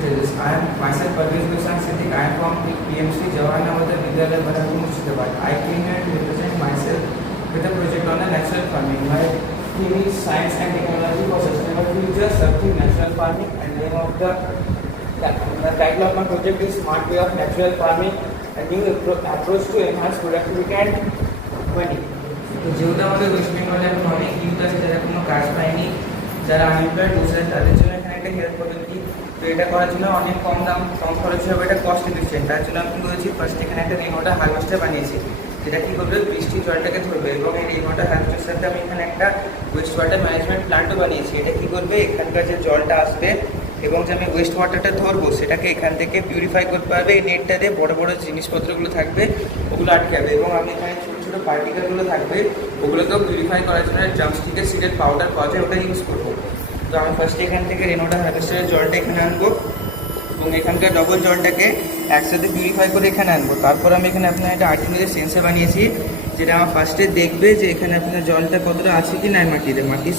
judges. I am myself Parvez Gulshan Siddiq. I am from PMC Jawaharlal Navoday Vidyalaya Barhampur Murshidabad. I came here to represent myself with a project on the natural farming. My theme is science and technology for sustainable future, serving natural farming, and name of the title of my project is Smart Way of Natural Farming, a new approach to enhance productivity and money. তো যেহেতু আমাদের West বেঙ্গলে এখন অনেক youth আছে যারা কোনো কাজ পায়নি, যারা আনএমপ্লয়েড বসে তাদের জন্য এখানে একটা হেল্প পদ্ধতি। তো এটা করার জন্য অনেক কম খরচে হবে, এটা কস্ট এফিসিয়েন্ট। তার জন্য আমি কী করেছি, ফার্স্ট এখানে একটা রেন ওয়াটার হারভেস্টার বানিয়েছি, যেটা কী করবে বৃষ্টির জলটাকে ধরবে। এবং এই রেন ওয়াটার হারভেস্টার সাথে আমি এখানে একটা ওয়েস্ট ওয়াটার ম্যানেজমেন্ট প্ল্যান্টও বানিয়েছি। এটা কী করবে, এখানকার যে জলটা আসবে এবং যে আমি ওয়েস্ট ওয়াটারটা ধরবো সেটাকে এখান থেকে পিউরিফাই করতে পারবে। এই নেটটা দিয়ে বড় বড় জিনিসপত্রগুলো থাকবে ওগুলো আটকাবে, এবং আমি এখানে ছোটো ছোটো পার্টিকেলগুলো থাকবে ওগুলোকেও পিউরিফাই করার জন্য ড্রামস্টিকের সিডেড পাউডার পাওয়া যায়, ওটা ইউজ করবো। তো আমি ফার্স্টে এখান থেকে রেন ওয়াটার হারভেস্টারের জলটা এখানে আনবো এবং এখানকার ডবল জলটাকে একসাথে পিউরিফাই করে এখানে আনবো। তারপর আমি এখানে আপনার একটা আর্টিফিশিয়াল সেন্সর বানিয়েছি, যেটা আমার ফার্স্টে দেখবে যে এখানে আপনার জলটা কতটা আছে কি না মাটিতে। মাটির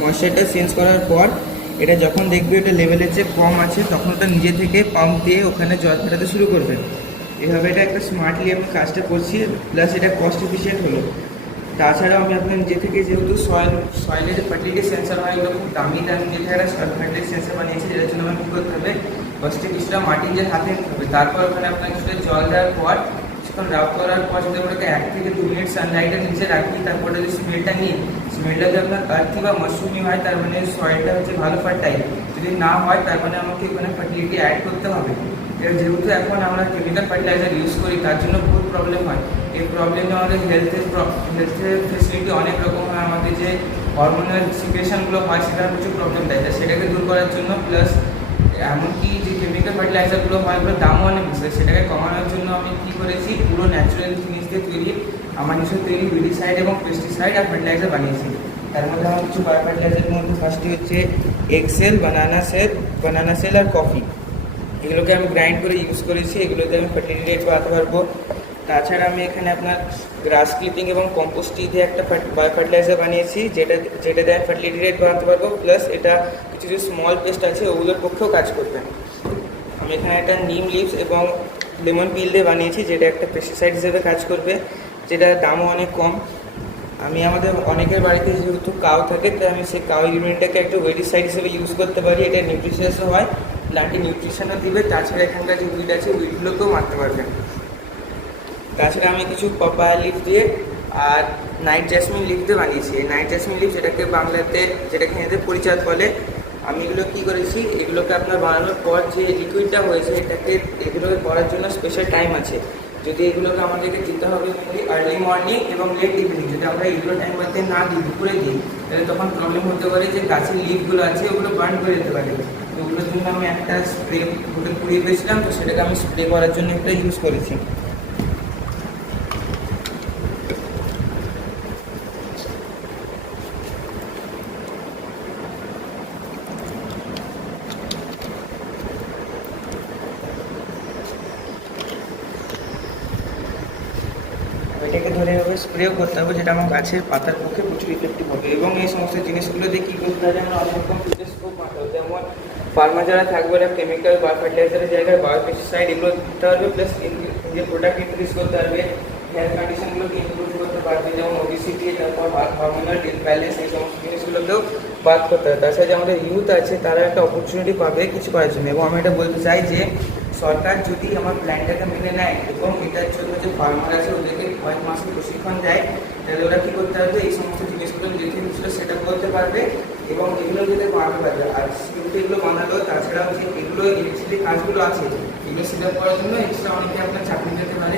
ময়েশ্চারটা সেন্স করার পর এটা যখন দেখবে এটা লেভেলের চেয়ে কম আছে, তখন ওটা নিজে থেকে পাম্প দিয়ে ওখানে জল ফেরাতে শুরু করবে। এভাবে এটা একটা স্মার্টলি আমি কাজটা করছি, প্লাস এটা কস্ট এফিসিয়েন্ট হলো। তাছাড়াও আমি আপনার নিজে থেকে যেহেতু সয়েলের যে ফার্টিলিটি সেন্সার হয় এগুলো খুব দামি, তাই আমি নিজে থেকে একটা সয়েল ফার্টিলিটি সেন্সার বানিয়েছি, যেটার জন্য আমার কী করতে হবে, ফার্স্টে কিছুটা মাটি যে হাতে নিতে হবে, তারপর ওখানে আপনার কিছুটা জল দেওয়ার পর কিছুক্ষণ রাব করার পর যদি ওটাকে 1 থেকে 2 মিনিট সানলাইটের নিচে রাখি, তারপরে যদি স্মেলটা নিই, স্মেলটা যদি আপনার আর্থি বা মাশরুমি হয় তার মানে সয়েলটা হচ্ছে ভালো ফার্টাইল। যদি না হয় তার মানে আমাকে ওখানে ফার্টিলিটি অ্যাড করতে হবে। এবার যেহেতু এখন আমরা কেমিক্যাল ফার্টিলাইজার ইউজ করি তার জন্য বহুত প্রবলেম হয়। এই প্রবলেমে আমাদের হেলথের ফেসিলিটি অনেক রকম হয়, আমাদের যে হরমোনাল সিচুয়েশনগুলো হয় সেটা প্রচুর প্রবলেম দেয়। সেটাকে দূর করার জন্য প্লাস এমনকি যে কেমিক্যাল ফার্টিলাইজারগুলো হয় ওগুলোর দামও অনেক বেশি, সেটাকে কমানোর জন্য আমি কী করেছি, পুরো ন্যাচারাল জিনিস দিয়ে তৈরি আমার নিজের তৈরি উইডিসাইড এবং পেস্টিসাইড আর ফার্টিলাইজার বানিয়েছি। তার মধ্যে আমার কিছু বায়ো ফার্টিলাইজারের মধ্যে ফার্স্টে হচ্ছে এক্সেল, বানানা সেল আর কফি। এগুলোকে আমি গ্রাইন্ড করে ইউজ করেছি, এগুলোতে আমি ফার্টিলিটি রেট বাড়াতে পারবো। তাছাড়া আমি এখানে আপনার গ্রাস ক্লিপিং এবং কম্পোস্ট দিয়ে একটা বায়ো ফার্টিলাইজার বানিয়েছি, যেটাতে আমি ফার্টিলিটি রেট বাড়াতে পারবো, প্লাস এটা কিছু যে স্মল পেস্ট আছে ওগুলোর পক্ষেও কাজ করবে। আমি এখানে একটা নিম লিভস এবং লেমন পিল দিয়ে বানিয়েছি, যেটা একটা পেস্টিসাইড হিসেবে কাজ করবে, যেটার দামও অনেক কম। আমি আমাদের অনেকের বাড়িতে যেহেতু কাউ থাকে, তাই আমি সেই কাউ ইউরিনটাকে একটা ওয়েডিসাইড হিসেবে ইউজ করতে পারি। এটা নিউট্রিশিয়াসও হয়, প্লান্টে নিউট্রিশনও দিবে। তাছাড়া এখানকার যে উইড আছে উইডগুলোকেও মারতে পারবে। তাছাড়া আমি কিছু পাপায়া লিফ দিয়ে আর নাইট জ্যাসমিন লিফ দিয়ে বানিয়েছি। এই নাইট জ্যাসমিন লিফ যেটাকে বাংলাতে যেটাকে হিন্দিতে পরিচাত বলে, আমি এগুলো কী করেছি, এগুলোকে আপনার বানানোর পর যে লিকুইডটা হয়েছে এগুলোকে করার জন্য স্পেশাল টাইম আছে। যদি এগুলোকে আমাদেরকে দিতে হবে আর্লি মর্নিং এবং লেট ইভিনিং। যদি আমরা এগুলো টাইম মধ্যে না দিই, দুপুরে দিই, তাহলে তখন প্রবলেম হতে পারে যে গাছের লিফগুলো আছে ওগুলো বার্ন করে যেতে পারে। তো ওগুলোর জন্য আমি একটা স্প্রে ওটা পুড়িয়ে পেয়েছিলাম, তো সেটাকে আমি স্প্রে করার জন্য একটা ইউজ করেছি। এটাকে ধরে এভাবে স্প্রেও করতে হবে, যেটা আমার গাছের পাতার পক্ষে প্রচুর ইফেক্টিভ হবে। এবং এই সমস্ত জিনিসগুলো দিয়ে কী করতে হবে, আমরা অনেক রকম স্কোপ মারতে হবে। যেমন ফার্মার যারা থাকবে ওরা কেমিক্যাল বা ফার্টিলাইজারের জায়গায় বায়ো পেস্টিসাইড এগুলো দিতে পারবে, প্লাস নিজের প্রোডাক্ট ইনক্রিজ করতে পারবে, হেলথ কন্ডিশনগুলোকে ইমপ্রুভ করতে পারবে, যেমন ওবিসিটি, তারপর হরমোনাল ডিসব্যালেন্স, এই সমস্ত জিনিসগুলোকেও বাদ করতে হবে। তাছাড়া যে আমাদের ইউথ আছে তারা একটা অপরচুনিটি পাবে কিছু করার জন্য। এবং আমি এটা বলতে চাই যে সরকার যদি আমার প্ল্যানটাকে মেনে নেয় এবং এটার জন্য যে ফার্মার আছে ওদেরকে কয়েক মাসের প্রশিক্ষণ দেয়, তাহলে ওরা কী করতে পারবে, এই সমস্ত জিনিসগুলো নিজে থেকে সেট আপ করতে পারবে এবং এগুলো যদি বানাতে পারবে। আর যেহেতু এগুলো বানালো, তাছাড়াও যে এগুলো ইলেকট্রিক কাজগুলো আছে এগুলো সেট আপ করার জন্য এক্সট্রা অনেকে আপনার চাকরি পেতে পারে।